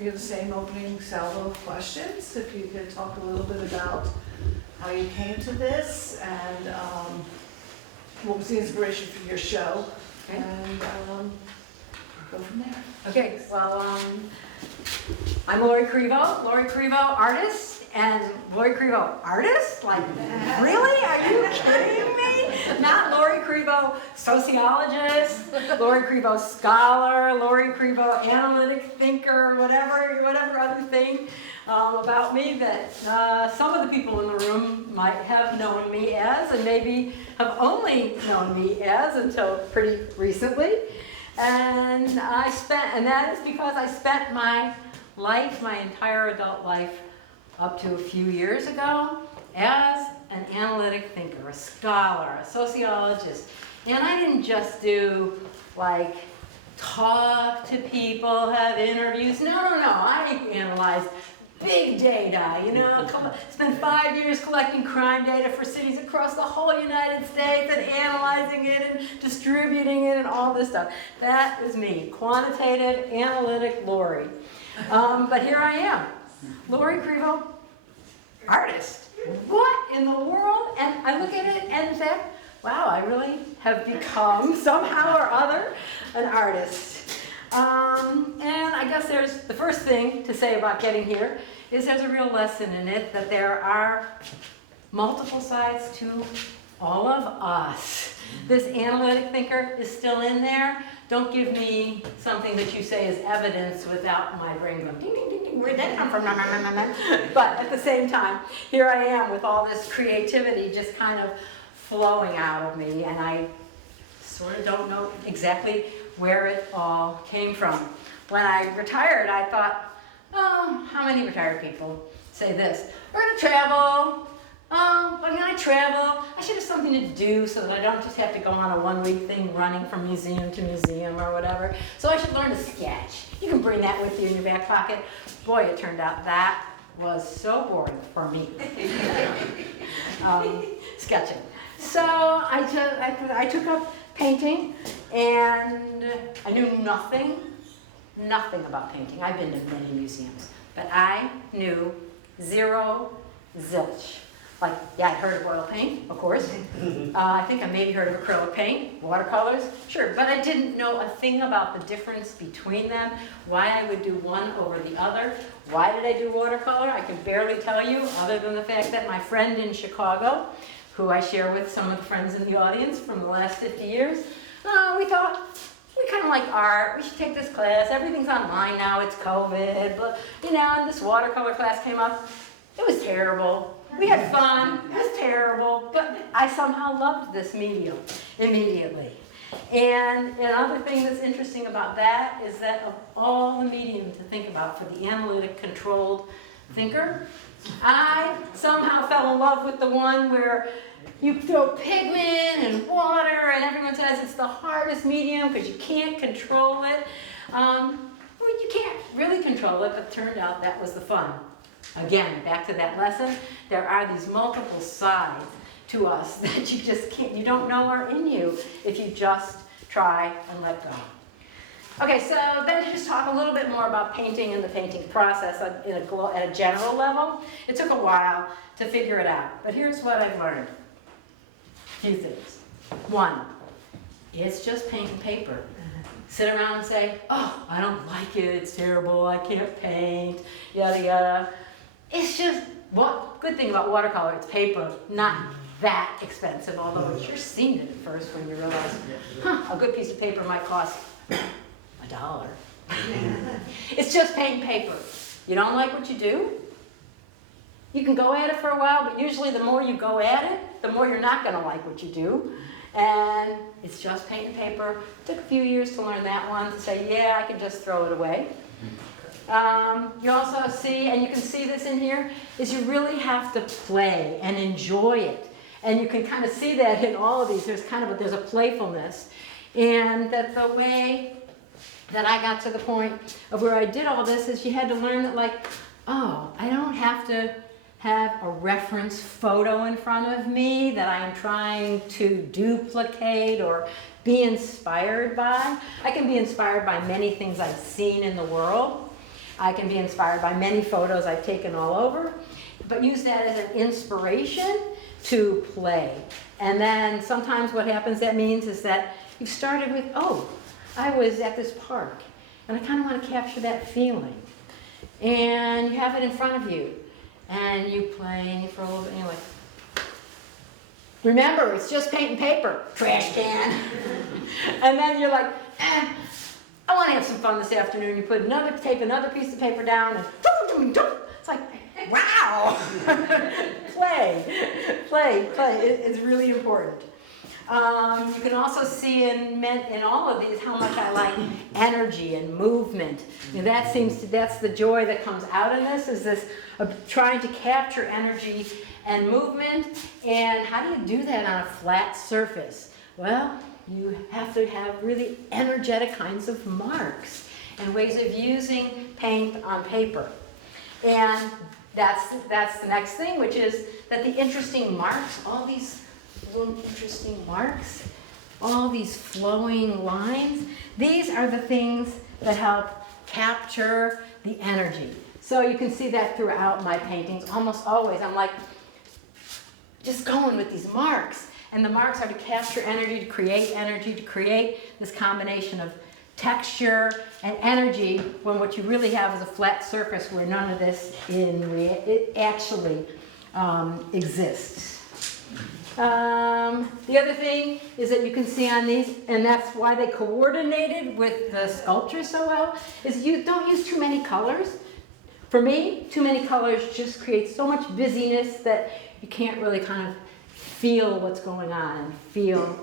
you the same opening salvo of questions. If you could talk a little bit about how you came to this and what was the inspiration for your show, and go from there. Okay, well, I'm Laurie Krivo, artist, and Laurie Krivo, artist? Like, really? Are you kidding me? Not Laurie Krivo, sociologist, Laurie Krivo, scholar, Laurie Krivo, analytic thinker, whatever other thing about me that some of the people in the room might have known me as, and maybe have only known me as until pretty recently. And that is because I spent my entire adult life up to a few years ago as an analytic thinker, a scholar, a sociologist. And I didn't just do like talk to people, have interviews. No. I analyzed big data, spent 5 years collecting crime data for cities across the whole United States and analyzing it and distributing it and all this stuff. That was me, quantitative, analytic Laurie. But here I am, Laurie Krivo, artist. What in the world? And I look at it and say, wow, I really have become somehow or other an artist. And I guess there's the first thing to say about getting here is there's a real lesson in it that there are multiple sides to all of us. This analytic thinker is still in there. Don't give me something that you say is evidence without my brain going ding, ding, ding, ding. Where'd that come from? But at the same time, here I am with all this creativity just kind of flowing out of me, and I sort of don't know exactly where it all came from. When I retired, I thought, oh, how many retired people say this? We're going to travel. Oh, when I travel, I should have something to do so that I don't just have to go on a one-week thing running from museum to museum or whatever. So I should learn to sketch. You can bring that with you in your back pocket. Boy, it turned out that was so boring for me. Sketching. So I took up painting, and I knew nothing about painting. I've been to many museums, but I knew zilch. Like, yeah, I'd heard of oil paint, of course. I think I maybe heard of acrylic paint, watercolors, sure. But I didn't know a thing about the difference between them, why I would do one over the other. Why did I do watercolor? I can barely tell you, other than the fact that my friend in Chicago, who I share with some of the friends in the audience from the last 50 years, we thought, we kind of like art, we should take this class, everything's online now, it's COVID, but, and this watercolor class came up. It was terrible. We had fun, it was terrible, but I somehow loved this medium immediately. And another thing that's interesting about that is that of all the medium to think about for the analytic controlled thinker, I somehow fell in love with the one where you throw pigment and water and everyone says it's the hardest medium because you can't control it. Well, you can't really control it, but it turned out that was the fun. Again, back to that lesson, there are these multiple sides to us that you just can't, you don't know are in you if you just try and let go. Okay, so then to just talk a little bit more about painting and the painting process at a general level. It took a while to figure it out, but here's what I've learned. A few things. One, it's just paint and paper. Sit around and say, oh, I don't like it, it's terrible, I can't paint, yada yada. It's just, good thing about watercolor, it's paper, not that expensive, although it sure seemed it at first when you realize, a good piece of paper might cost $1. It's just paint and paper. You don't like what you do? You can go at it for a while, but usually the more you go at it, the more you're not going to like what you do. And it's just paint and paper. It took a few years to learn that one, to say, yeah, I can just throw it away. You also see, and you can see this in here, is you really have to play and enjoy it. And you can kind of see that in all of these. There's a playfulness. And that the way that I got to the point of where I did all this is you had to learn that, like, oh, I don't have to have a reference photo in front of me that I am trying to duplicate or be inspired by. I can be inspired by many things I've seen in the world. I can be inspired by many photos I've taken all over, but use that as an inspiration to play. And then sometimes what happens, that means is that you've started with, oh, I was at this park, and I kind of want to capture that feeling. And you have it in front of you, and you play for a little bit, and you're like, remember, it's just paint and paper, trash can. And then you're like, I want to have some fun this afternoon. You put tape another piece of paper down, and it's like, wow. Play. It's really important. You can also see in all of these how much I like energy and movement. And that's the joy that comes out in this, is this trying to capture energy and movement. And how do you do that on a flat surface? Well, you have to have really energetic kinds of marks and ways of using paint on paper. And that's the next thing, which is that the interesting marks, all these little interesting marks, all these flowing lines, these are the things that help capture the energy. So you can see that throughout my paintings. Almost always I'm like just going with these marks. And the marks are to capture energy, to create this combination of texture and energy, when what you really have is a flat surface where none of this actually exists. The other thing is that you can see on these, and that's why they coordinated with the sculpture so well, is you don't use too many colors. For me, too many colors just create so much busyness that you can't really kind of feel what's going on and feel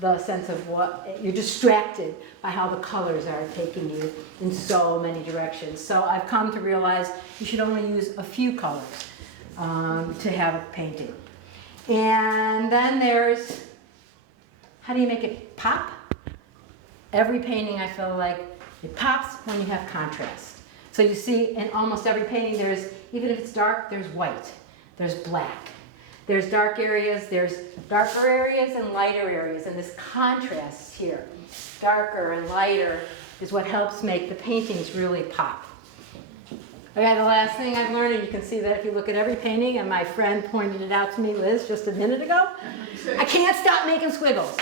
the sense of what, you're distracted by how the colors are taking you in so many directions. So I've come to realize you should only use a few colors to have a painting. And then there's, how do you make it pop? Every painting, I feel like it pops when you have contrast. So you see in almost every painting, there's, even if it's dark, there's white, there's black. There's dark areas, there's darker areas and lighter areas, and this contrast here, darker and lighter, is what helps make the paintings really pop. Okay, the last thing I've learned, and you can see that if you look at every painting, and my friend pointed it out to me, Liz, just a minute ago, I can't stop making squiggles.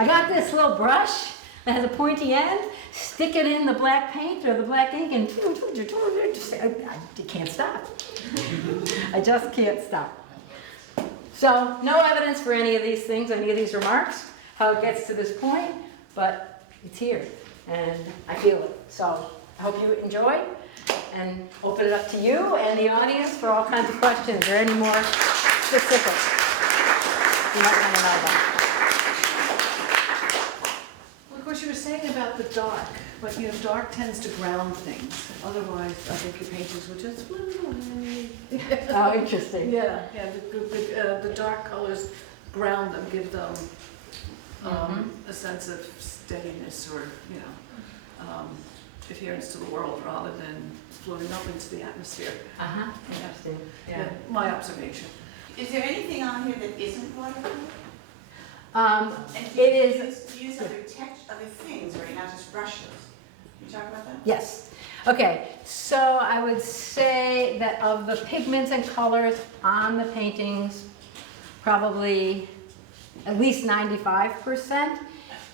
I got this little brush that has a pointy end, stick it in the black paint or the black ink, and I can't stop. I just can't stop. So no evidence for any of these things, any of these remarks, how it gets to this point, but it's here, and I feel it. So I hope you enjoy, and open it up to you and the audience for all kinds of questions or any more specifics you might want to know about. Well, of course, you were saying about the dark, but you know, dark tends to ground things. Otherwise, I think your paintings would just float away. Oh, interesting. Yeah, the dark colors ground them, give them a sense of steadiness or, you know, adherence to the world rather than floating up into the atmosphere. Interesting. Yeah, my observation. Is there anything on here that isn't watercolor? And Do you use other things, right? Not just brushes? Can you talk about that? Yes. Okay, so I would say that of the pigments and colors on the paintings, probably at least 95%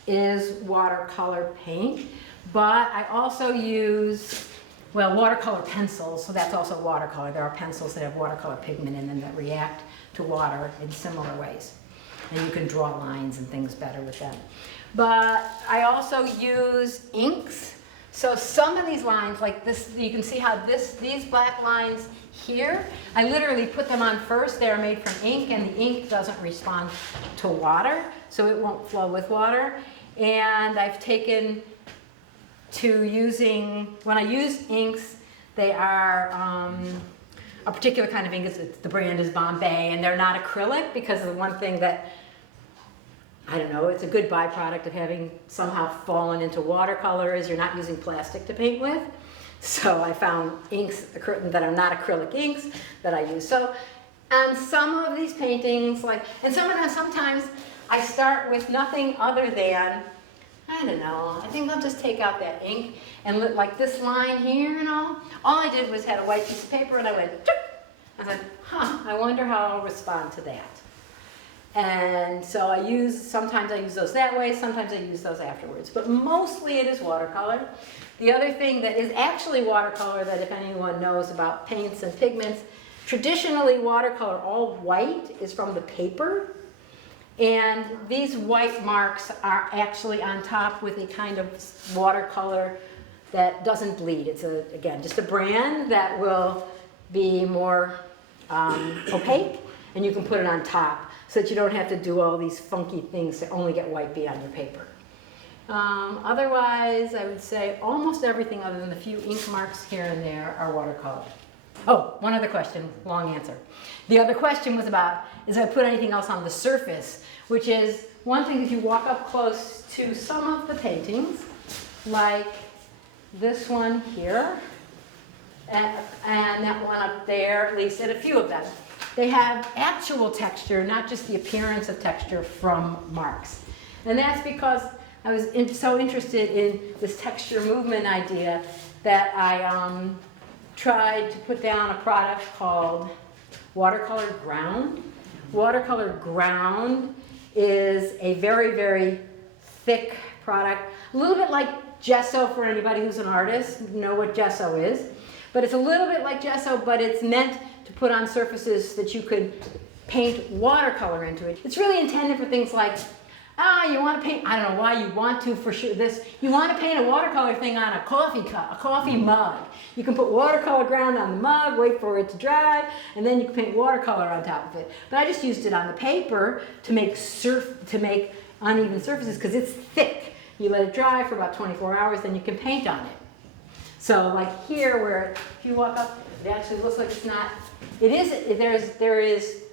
is watercolor paint. But I also use, well, watercolor pencils, so that's also watercolor. There are pencils that have watercolor pigment in them that react to water in similar ways. And you can draw lines and things better with them. But I also use inks. So some of these lines, like this, you can see how these black lines here, I literally put them on first. They're made from ink, and the ink doesn't respond to water, so it won't flow with water. And I've taken to using, when I use inks, they are a particular kind of ink. The brand is Bombay, and they're not acrylic, because the one thing that, I don't know, it's a good byproduct of having somehow fallen into watercolor is you're not using plastic to paint with. So I found inks that are not acrylic inks that I use. So on some of these paintings, and some of them, sometimes I start with nothing other than, I don't know. I think I'll just take out that ink and like this line here and all. All I did was had a white piece of paper and I went, "Chook." I said, I wonder how I'll respond to that. And so sometimes I use those that way, sometimes I use those afterwards. But mostly it is watercolor. The other thing that is actually watercolor, that if anyone knows about paints and pigments, traditionally watercolor, all white, is from the paper. And these white marks are actually on top with a kind of watercolor that doesn't bleed. It's, again, just a brand that will be more opaque, and you can put it on top so that you don't have to do all these funky things to only get white bead on your paper. Otherwise, I would say almost everything other than a few ink marks here and there are watercolor. Oh, one other question, long answer. The other question was about, is if I put anything else on the surface, which is one thing if you walk up close to some of the paintings, like this one here, and that one up there, at least, and a few of them. They have actual texture, not just the appearance of texture from marks. And that's because I was so interested in this texture movement idea that I tried to put down a product called watercolor ground. Watercolor ground is a very, very thick product, a little bit like gesso for anybody who's an artist, you know what gesso is. But it's a little bit like gesso, but it's meant to put on surfaces that you could paint watercolor into it. It's really intended for things like, you want to paint, I don't know why you want to for sure this, you want to paint a watercolor thing on a coffee cup, a coffee mug. You can put watercolor ground on the mug, wait for it to dry, and then you can paint watercolor on top of it. But I just used it on the paper to make uneven surfaces because it's thick. You let it dry for about 24 hours, then you can paint on it. So like here, where if you walk up, it actually looks like it's not, it is, there is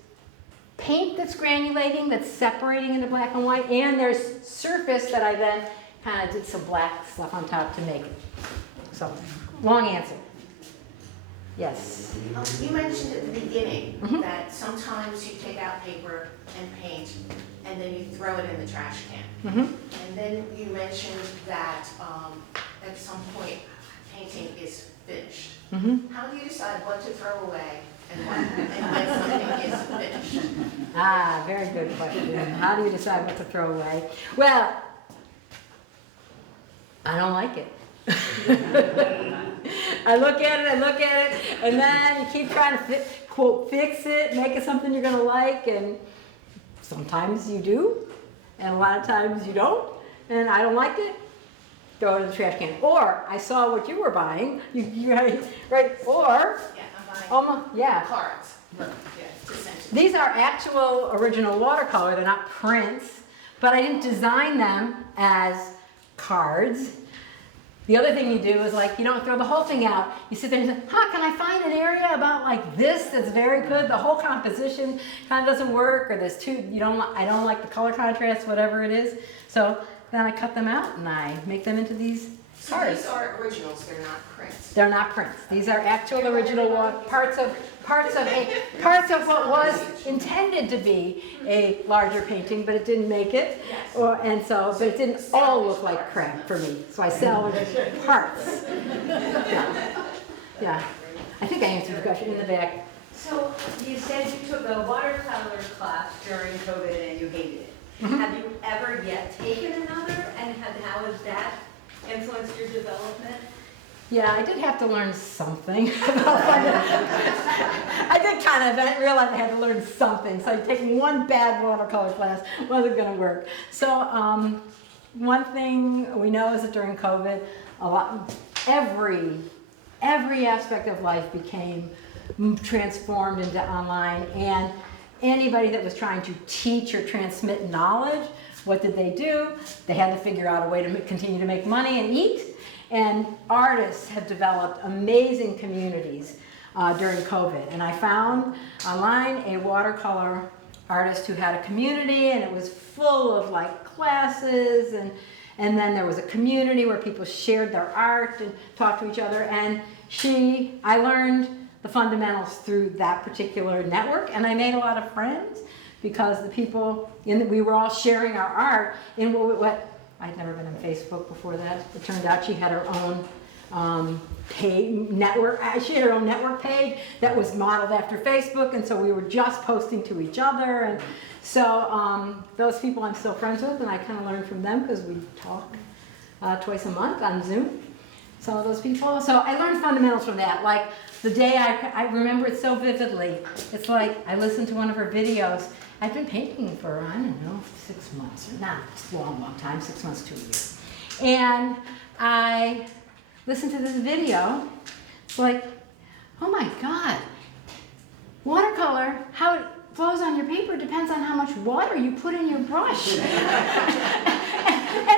paint that's granulating, that's separating into black and white, and there's surface that I then kind of did some black stuff on top to make it. So, long answer. Yes? You mentioned at the beginning that sometimes you take out paper and paint, and then you throw it in the trash can. And then you mentioned that at some point, painting is finished. How do you decide what to throw away and when something is finished? Very good question. How do you decide what to throw away? Well, I don't like it. I look at it, and then you keep trying to, quote, fix it, make it something you're going to like, and sometimes you do, and a lot of times you don't, and I don't like it. Throw it in the trash can. Or I saw what you were buying. Right? Or Cards. these are actual original watercolor. They're not prints, but I didn't design them as cards. The other thing you do is like you don't throw the whole thing out. You sit there and say, can I find an area about like this that's very good? The whole composition kind of doesn't work, or there's I don't like the color contrast, whatever it is. So then I cut them out and I make them into these cards. So these are originals, they're not prints. They're not prints. These are actual original parts of what was intended to be a larger painting, but it didn't make it. Yes. But it didn't all look like crap for me. So I salvaged parts. Yeah. I think I answered the question in the back. So you said you took a watercolor class during COVID and you hated it. Have you ever yet taken another, and how has that influenced your development? Yeah, I did have to learn something about I did kind of realize I had to learn something. So taking one bad watercolor class wasn't going to work. So one thing we know is that during COVID, every aspect of life became transformed into online, and anybody that was trying to teach or transmit knowledge, what did they do? They had to figure out a way to continue to make money and eat. And artists have developed amazing communities during COVID. And I found online a watercolor artist who had a community, and it was full of like classes, and then there was a community where people shared their art and talked to each other. And I learned the fundamentals through that particular network, and I made a lot of friends because the people we were all sharing our art in what I'd never been on Facebook before that. It turned out she had her own network. She had her own network page that was modeled after Facebook, and so we were just posting to each other. And so those people I'm still friends with, and I kind of learned from them because we talk twice a month on Zoom. Some of those people. So I learned fundamentals from that. Like the day I remember it so vividly. It's like I listened to one of her videos. I've been painting for, I don't know, 6 months. Not a long time, 6 months to a year. And I listened to this video. It's like, oh my God. Watercolor, how it flows on your paper depends on how much water you put in your brush. and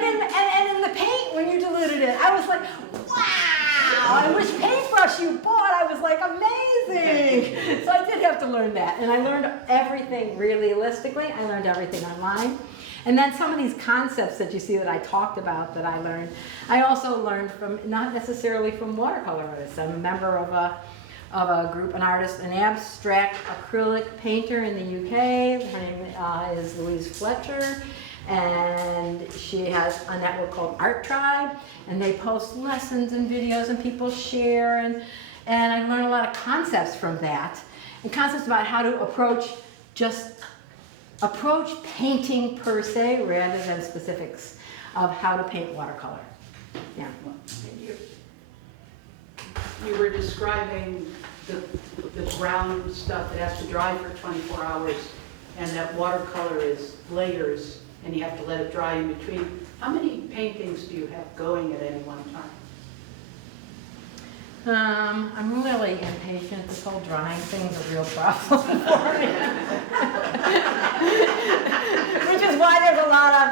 in the paint, when you diluted it, I was like, wow, and which paintbrush you bought, I was like, amazing. So I did have to learn that. And I learned everything realistically. I learned everything online. And then some of these concepts that you see that I talked about that I learned, I also learned from, not necessarily from watercolor artists. I'm a member of a group, an artist, an abstract acrylic painter in the UK. Her name is Louise Fletcher. And she has a network called Art Tribe, and they post lessons and videos, and people share, and I learned a lot of concepts from that, and concepts about how to approach painting per se, rather than specifics of how to paint watercolor. Yeah. You were describing the brown stuff that has to dry for 24 hours, and that watercolor is layers, and you have to let it dry in between. How many paintings do you have going at any one time? I'm really impatient. This whole drying thing's a real problem for me. Which is why there's a lot of,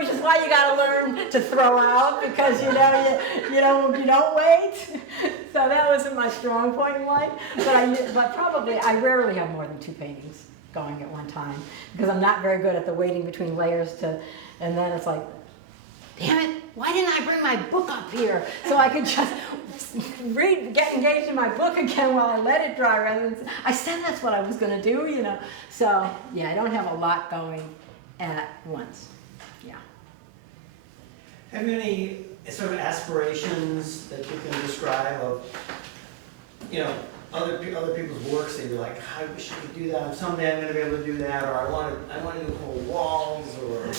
which is why you gotta learn to throw out, because you don't wait. So that wasn't my strong point in life. But probably I rarely have more than 2 paintings going at one time, because I'm not very good at the waiting between layers and then it's like, damn it, why didn't I bring my book up here so I could just get engaged in my book again while I let it dry, rather than, I said that's what I was going to do, So, yeah, I don't have a lot going at once. Yeah. Have you any sort of aspirations that you can describe of, other people's works that you're like, I wish I could do that, someday I'm going to be able to do that, or I want to do whole walls, or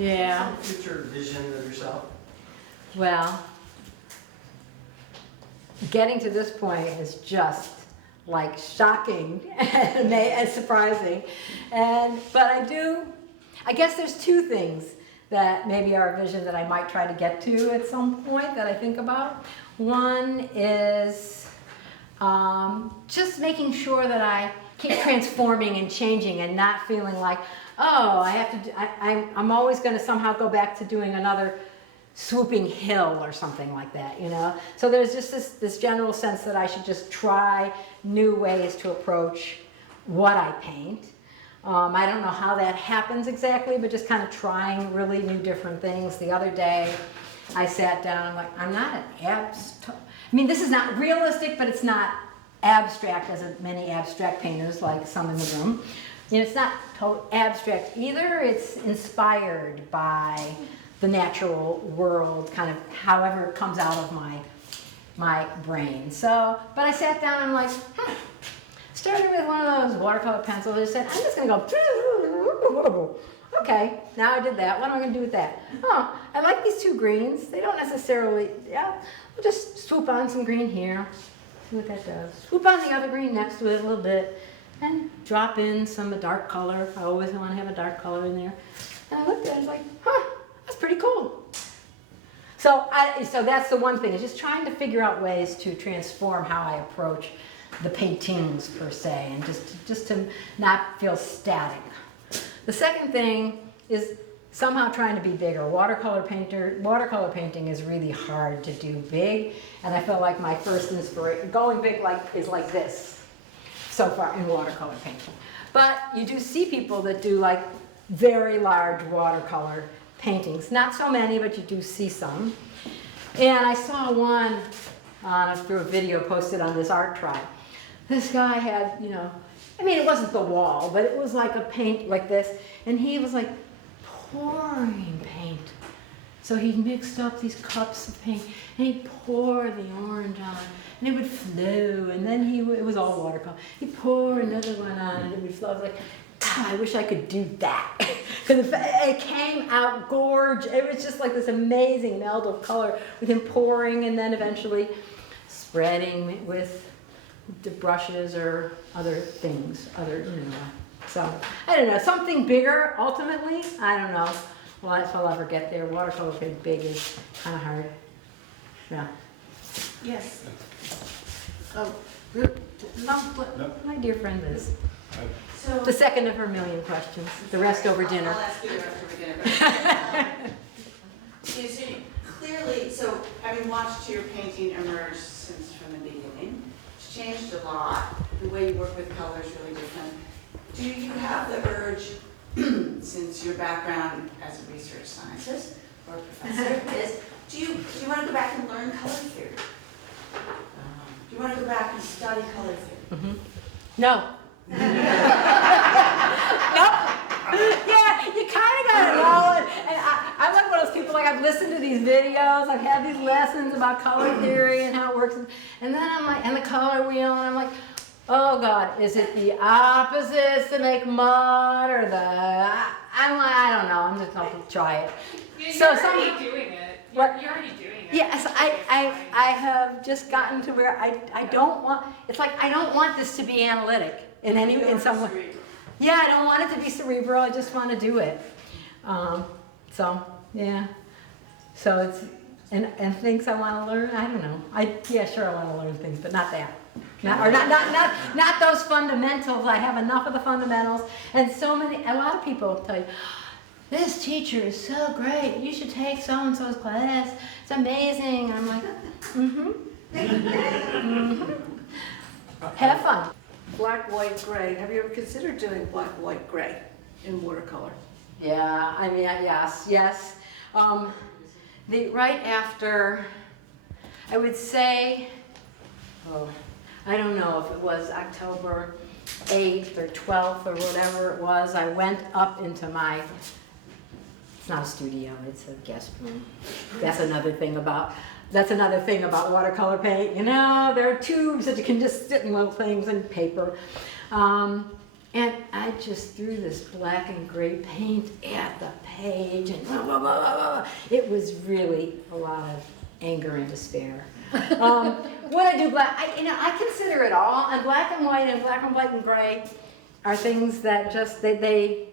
Yeah. some future vision of yourself? Well, getting to this point is just like shocking and surprising. But I guess there's 2 things that maybe are a vision that I might try to get to at some point that I think about. One is just making sure that I keep transforming and changing and not feeling like, oh, I'm always going to somehow go back to doing another swooping hill or something like that, So there's just this general sense that I should just try new ways to approach what I paint. I don't know how that happens exactly, but just kind of trying really new different things. The other day, I sat down, I'm like, I'm not an this is not realistic, but it's not abstract as many abstract painters, like some in the room. It's not abstract either. It's inspired by the natural world, kind of however it comes out of my brain. So, but I sat down and I'm like, started with one of those watercolor pencils. I said, I'm just going to go, okay, now I did that. What am I going to do with that? Oh, I like these 2 greens. They don't necessarily, we'll just swoop on some green here, see what that does. Swoop on the other green next to it a little bit, and drop in some dark color. I always want to have a dark color in there. And I looked at it and I was like, that's pretty cool. So that's the one thing, is just trying to figure out ways to transform how I approach the paintings per se, and just to not feel static. The second thing is somehow trying to be bigger. Watercolor painting is really hard to do big, and I feel like my first inspiration, going big is like this so far in watercolor painting. But you do see people that do like very large watercolor paintings. Not so many, but you do see some. And I saw one through a video posted on this Art Tribe. This guy had, it wasn't the wall, but it was like a paint like this, and he was like pouring paint. So he mixed up these cups of paint and he'd pour the orange on and it would flow, and then it was all watercolor. He'd pour another one on and it would flow. I was like, God, I wish I could do that. Because it came out gorgeous. It was just like this amazing meld of color with him pouring and then eventually spreading with the brushes or other things, So, I don't know, something bigger ultimately, I don't know. Well, if I'll ever get there, watercolor getting big is kind of hard. Yeah. Yes. Oh, My dear friend Liz. So. The second of her million questions, the rest over dinner. I'll ask you the rest over dinner. So clearly, so having watched your painting emerge since from the beginning, it's changed a lot. The way you work with color is really different. Do you have the urge, since your background as a research scientist or professor is, do you want to go back and learn color theory? Do you want to go back and study color theory? Mm-hmm. No. Nope. Yeah, you kind of got to know it. And I'm like one of those people, like I've listened to these videos, I've had these lessons about color theory and how it works, and then I'm like, and the color wheel, and I'm like, oh God, is it the opposites to make mud, or I'm like, I don't know, I'm just going to try it. You're already doing it. You're already doing it. Yes, I have just gotten to where I don't want, it's like I don't want this to be analytic in some way. Yeah, I don't want it to be cerebral, I just want to do it. So, yeah. So it's, and things I want to learn, I don't know. Yeah, sure, I want to learn things, but not that. Not those fundamentals. I have enough of the fundamentals. And a lot of people tell you, this teacher is so great. You should take so-and-so's class. It's amazing. And I'm like, Have fun. black, white, gray. Have you ever considered doing black, white, gray in watercolor? Yeah, I mean, yes. Right after, I would say, I don't know if it was October 8th or 12th or whatever it was, I went up into it's not a studio, it's a guest room. That's another thing about watercolor paint. There are tubes that you can just sit in little things and paper. And I just threw this black and gray paint at the page, and it was really a lot of anger and despair. When I do black, I consider it all, and black and white and gray are things that just, they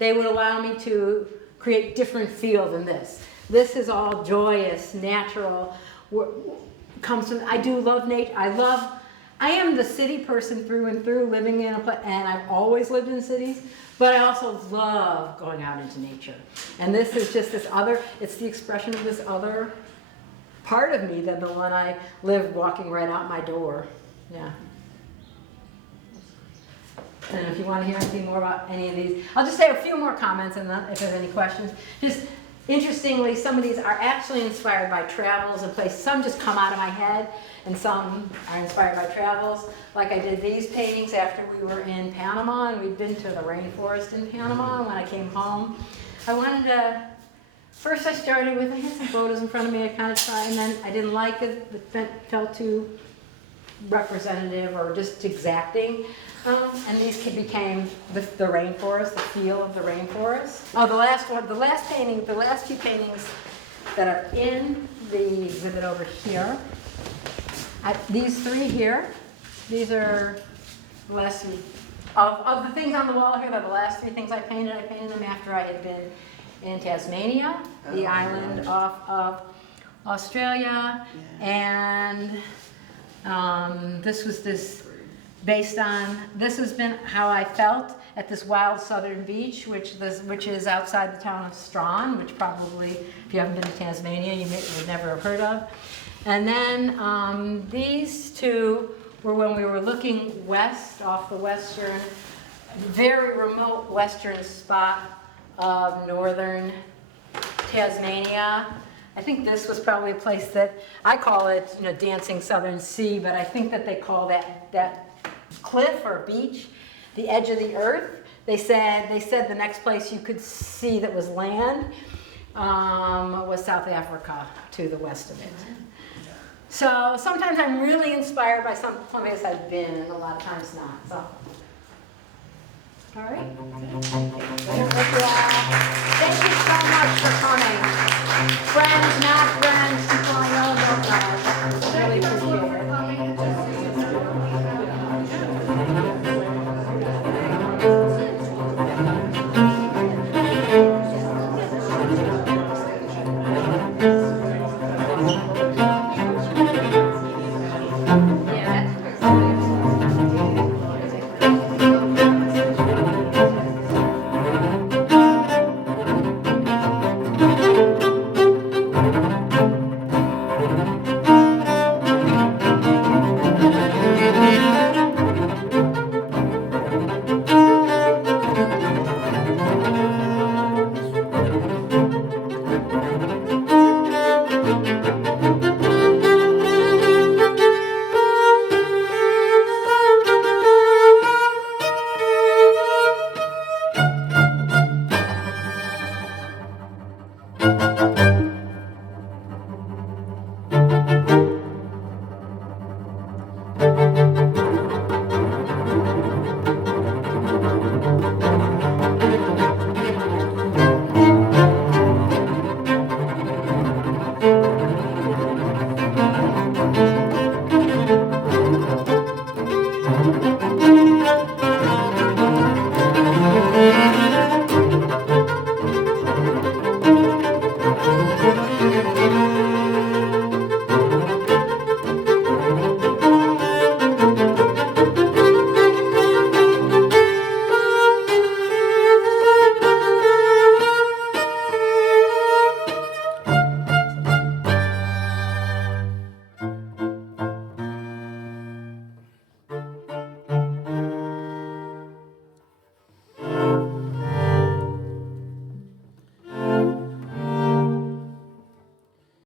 would allow me to create different feel than this. This is all joyous, natural, comes from, I do love nature, I am the city person through and through, living in and I've always lived in cities, but I also love going out into nature. And this is just it's the expression of this other part of me than the one I live walking right out my door. Yeah. And if you want to hear anything more about any of these, I'll just say a few more comments, and then if there's any questions. Just interestingly, some of these are actually inspired by travels and places. Some just come out of my head, and some are inspired by travels. Like I did these paintings after we were in Panama, and we'd been to the rainforest in Panama. And when I came home, I wanted to, first I started with, I had some photos in front of me, I kind of tried, and then I didn't like it. It felt too representative or just exacting. And these became the rainforest, the feel of the rainforest. Oh, the last few paintings that are in the exhibit over here. These three here, these are the last three. Of the things on the wall here, they're the last three things I painted. I painted them after I had been in Tasmania, the island off of Australia. And this has been how I felt at this wild southern beach, which is outside the town of Strawn, which probably, if you haven't been to Tasmania, you would never have heard of. And then these two were when we were looking west, off the western, very remote western spot of northern Tasmania. I think this was probably a place that, I call it, dancing southern sea, but I think that they call that cliff or beach the edge of the earth, They said the next place you could see that was land was South Africa to the west of it. So sometimes I'm really inspired by some places I've been, and a lot of times not. So, all right. Thank you so much for coming, friends, not friends.